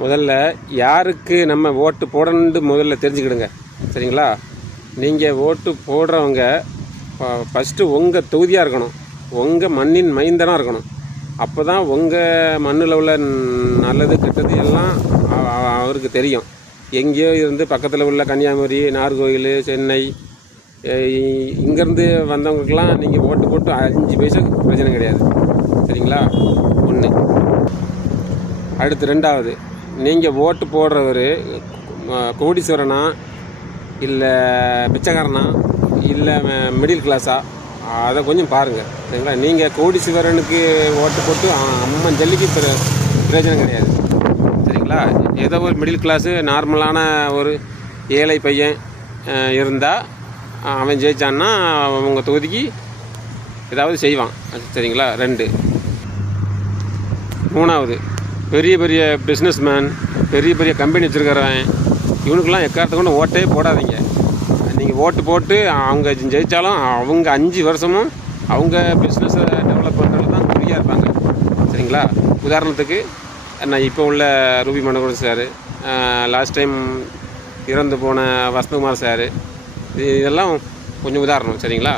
முதல்ல யாருக்கு நம்ம ஓட்டு போடணுன்னு முதல்ல தெரிஞ்சுக்கிடுங்க. சரிங்களா? நீங்கள் ஓட்டு போடுறவங்க ஃபஸ்ட்டு உங்கள் தொகுதியாக இருக்கணும். உங்கள் மண்ணின் மைந்தனாக இருக்கணும். அப்போ தான் உங்கள் மண்ணில் உள்ள நல்லது கெட்டது எல்லாம் அவருக்கு தெரியும். எங்கேயோ இருந்து பக்கத்தில் உள்ள கன்னியாகுமரி நார்கோயில் சென்னை இங்கேருந்து வந்தவங்களுக்கெல்லாம் நீங்கள் ஓட்டு போட்டு அஞ்சு பைசா பிரச்சனை கிடையாது. சரிங்களா? ஒன்று அடுத்து ரெண்டாவது. நீங்கள் ஓட்டு போடுறவர் கோடீஸ்வரனா இல்லை பிச்சைக்காரனா இல்லை மிடில் கிளாஸா அதை கொஞ்சம் பாருங்கள் சரிங்களா? நீங்கள் கோடீஸ்வரனுக்கு ஓட்டு போட்டு அம்மன் ஜல்லிக்கு பிர- பிரயோஜனம் கிடையாது. சரிங்களா? ஏதோ ஒரு மிடில் கிளாஸு நார்மலான ஒரு ஏழை பையன் இருந்தால் அவன் ஜெயிச்சான்னா உங்கள் தொகுதிக்கு ஏதாவது செய்வான். சரிங்களா? ரெண்டு. மூணாவது. பெரிய பெரிய பிஸ்னஸ்மேன் பெரிய பெரிய கம்பெனி வச்சுருக்கிறவன் இவனுக்கெல்லாம் எக்காரத்தை கொண்டு ஓட்டே போடாதீங்க. நீங்கள் ஓட்டு போட்டு அவங்க ஜெயித்தாலும் அவங்க அஞ்சு வருஷமும் அவங்க பிஸ்னஸை டெவலப் பண்ணுறதுல தான் குறியாக இருப்பாங்க. சரிங்களா? உதாரணத்துக்கு நான் இப்போ உள்ள Ruby Manoharan sir last time இறந்து போன வசந்தகுமார் சார் இதெல்லாம் கொஞ்சம் உதாரணம் சரிங்களா?